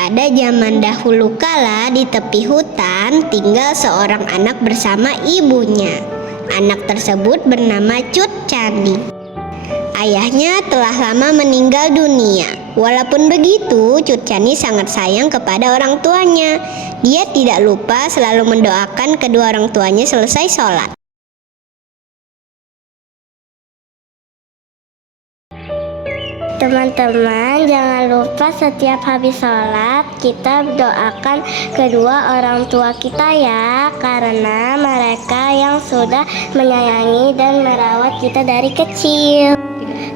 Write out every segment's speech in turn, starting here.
Pada zaman dahulu kala di tepi hutan tinggal seorang anak bersama ibunya. Anak tersebut bernama Cut Candi. Ayahnya telah lama meninggal dunia. Walaupun begitu, Cut Candi sangat sayang kepada orang tuanya. Dia tidak lupa selalu mendoakan kedua orang tuanya selesai sholat. Teman-teman, jangan lupa setiap habis sholat kita doakan kedua orang tua kita ya, karena mereka yang sudah menyayangi dan merawat kita dari kecil.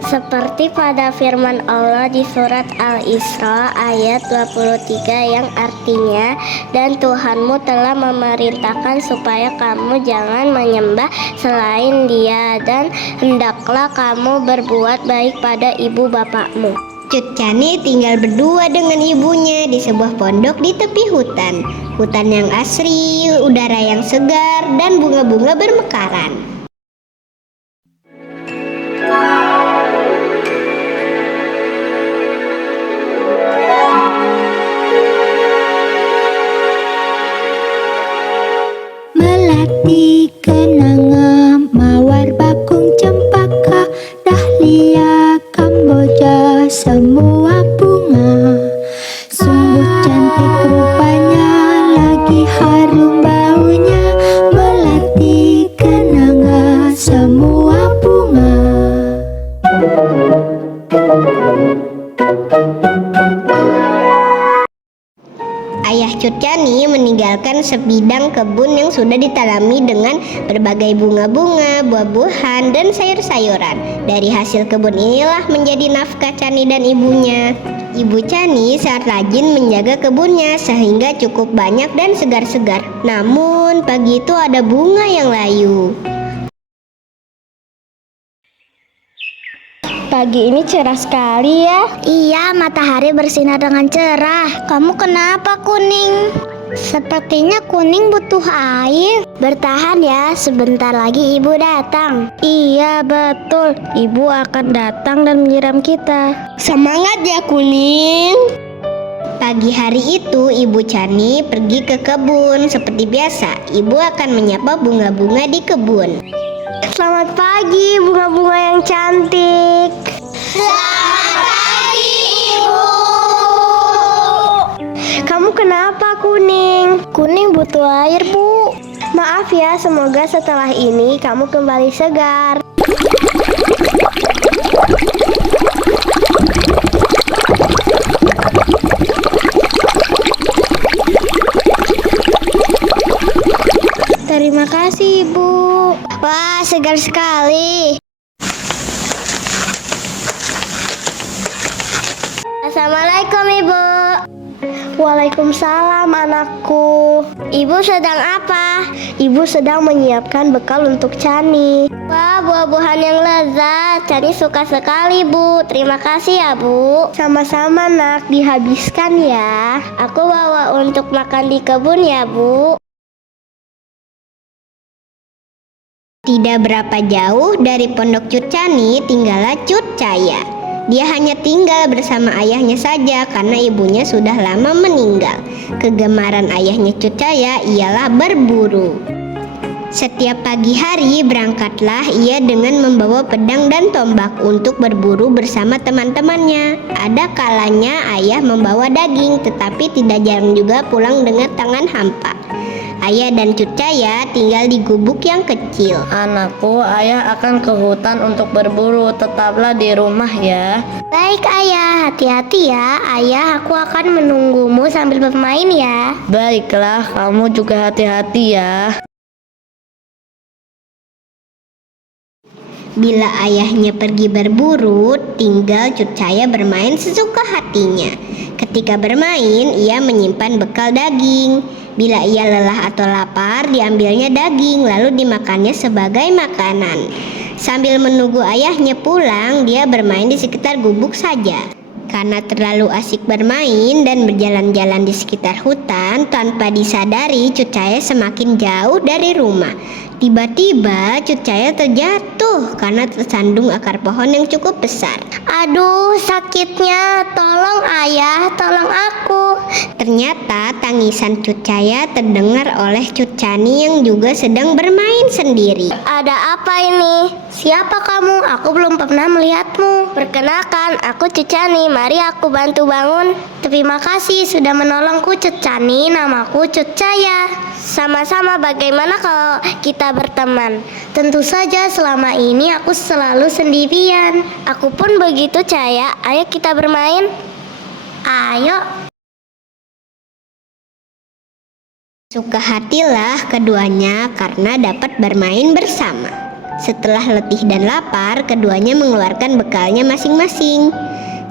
Seperti pada firman Allah di surat Al-Isra ayat 23 yang artinya, dan Tuhanmu telah memerintahkan supaya kamu jangan menyembah selain Dia, dan hendaklah kamu berbuat baik pada ibu bapakmu. Cut Candi tinggal berdua dengan ibunya di sebuah pondok di tepi hutan. Hutan yang asri, udara yang segar, dan bunga-bunga bermekaran. Melati kenanga mawar bakung cempaka dahlia kamboja semua bunga. Sungguh cantik rupanya, lagi harum baunya. Melati kenanga semua bunga. Ayah Cut Candi meninggalkan sebidang kebun yang sudah ditanami dengan berbagai bunga-bunga, buah-buahan, dan sayur-sayuran. Dari hasil kebun inilah menjadi nafkah Candi dan ibunya. Ibu Candi sangat rajin menjaga kebunnya sehingga cukup banyak dan segar-segar. Namun pagi itu ada bunga yang layu. Pagi ini cerah sekali ya. Iya, matahari bersinar dengan cerah. Kamu kenapa kuning? Sepertinya kuning butuh air. Bertahan ya, sebentar lagi ibu datang. Iya betul, ibu akan datang dan menyiram kita. Semangat ya kuning. Pagi hari itu Ibu Candi pergi ke kebun. Seperti biasa, ibu akan menyapa bunga-bunga di kebun. Selamat pagi bunga-bunga yang cantik. Selamat pagi, Ibu. Kamu kenapa kuning? Kuning butuh air, Bu. Maaf ya, semoga setelah ini kamu kembali segar. Terima kasih, Ibu. Wah, segar sekali. Assalamualaikum, Ibu. Waalaikumsalam, anakku. Ibu sedang apa? Ibu sedang menyiapkan bekal untuk Cani. Wah, buah-buahan yang lezat. Cani suka sekali, Bu. Terima kasih ya, Bu. Sama-sama, nak. Dihabiskan ya. Aku bawa untuk makan di kebun ya, Bu. Tidak berapa jauh dari pondok Cut Candi tinggallah Cut Caya. Dia hanya tinggal bersama ayahnya saja karena ibunya sudah lama meninggal. Kegemaran ayahnya Cut Caya ialah berburu. Setiap pagi hari berangkatlah ia dengan membawa pedang dan tombak untuk berburu bersama teman-temannya. Ada kalanya ayah membawa daging, tetapi tidak jarang juga pulang dengan tangan hampa. Ayah dan Cut Caya tinggal di gubuk yang kecil. Anakku, ayah akan ke hutan untuk berburu. Tetaplah di rumah ya. Baik ayah, hati-hati ya. Ayah, aku akan menunggumu sambil bermain ya. Baiklah, kamu juga hati-hati ya. Bila ayahnya pergi berburu, tinggal Cut Caya bermain sesuka hatinya. Ketika bermain, ia menyimpan bekal daging. Bila ia lelah atau lapar, diambilnya daging lalu dimakannya sebagai makanan. Sambil menunggu ayahnya pulang, dia bermain di sekitar gubuk saja. Karena terlalu asik bermain dan berjalan-jalan di sekitar hutan, tanpa disadari Cut Caya semakin jauh dari rumah. Tiba-tiba Cut Caya terjatuh karena tersandung akar pohon yang cukup besar. Aduh, sakitnya. Tolong ayah, tolong aku. Ternyata tangisan Cut Caya terdengar oleh Cut Cani yang juga sedang bermain sendiri. Ada apa ini? Siapa kamu? Aku belum pernah melihatmu. Perkenalkan, aku Cut Cani. Mari aku bantu bangun. Terima kasih sudah menolongku, Cut Cani. Namaku Cut Caya. Sama-sama, bagaimana kalau kita berteman? Tentu saja, selama ini aku selalu sendirian. Aku pun begitu, Caya. Ayo kita bermain. Ayo. Suka hatilah keduanya karena dapat bermain bersama. Setelah letih dan lapar, keduanya mengeluarkan bekalnya masing-masing.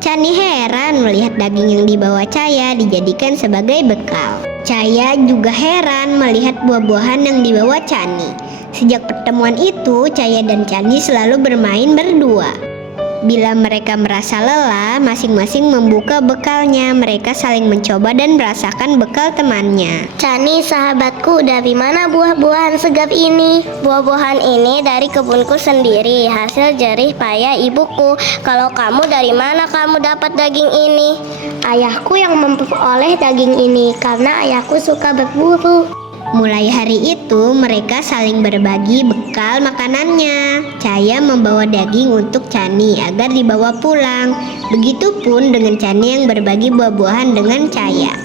Cani heran melihat daging yang dibawa Caya dijadikan sebagai bekal. Caya juga heran melihat buah-buahan yang dibawa Cani. Sejak pertemuan itu, Caya dan Cani selalu bermain berdua. Bila mereka merasa lelah, masing-masing membuka bekalnya. Mereka saling mencoba dan merasakan bekal temannya. Cani, sahabatku, dari mana buah-buahan segar ini? Buah-buahan ini dari kebunku sendiri, hasil jerih payah ibuku. Kalau kamu, dari mana kamu dapat daging ini? Ayahku yang memperoleh daging ini karena ayahku suka berburu. Mulai hari itu mereka saling berbagi bekal makanannya. Caya membawa daging untuk Cani agar dibawa pulang. Begitupun dengan Cani yang berbagi buah-buahan dengan Caya.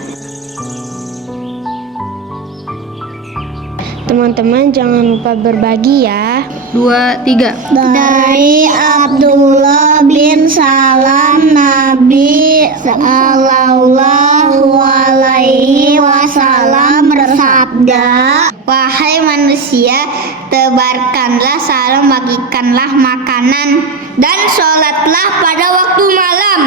Teman-teman jangan lupa berbagi ya. 2, 3. Dari Abdullah bin Salam, Nabi Sallallahu Alaihi Wasallam bersabda, wahai manusia, tebarkanlah salam, bagikanlah makanan, dan sholatlah pada waktu malam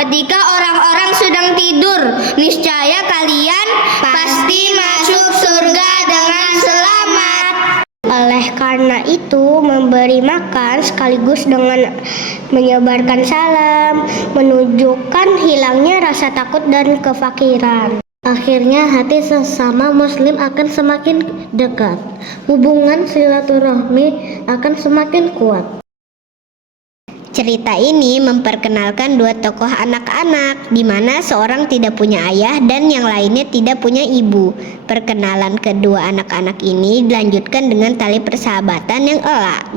ketika orang-orang sedang tidur. Niscaya kalian pasti masuk surga dengan selamat. Oleh karena itu, memberi makan sekaligus dengan menyebarkan salam menunjukkan hilangnya rasa takut dan kefakiran. Akhirnya hati sesama muslim akan semakin dekat. Hubungan silaturahmi akan semakin kuat. Cerita ini memperkenalkan dua tokoh anak-anak, di mana seorang tidak punya ayah dan yang lainnya tidak punya ibu. Perkenalan kedua anak-anak ini dilanjutkan dengan tali persahabatan yang erat.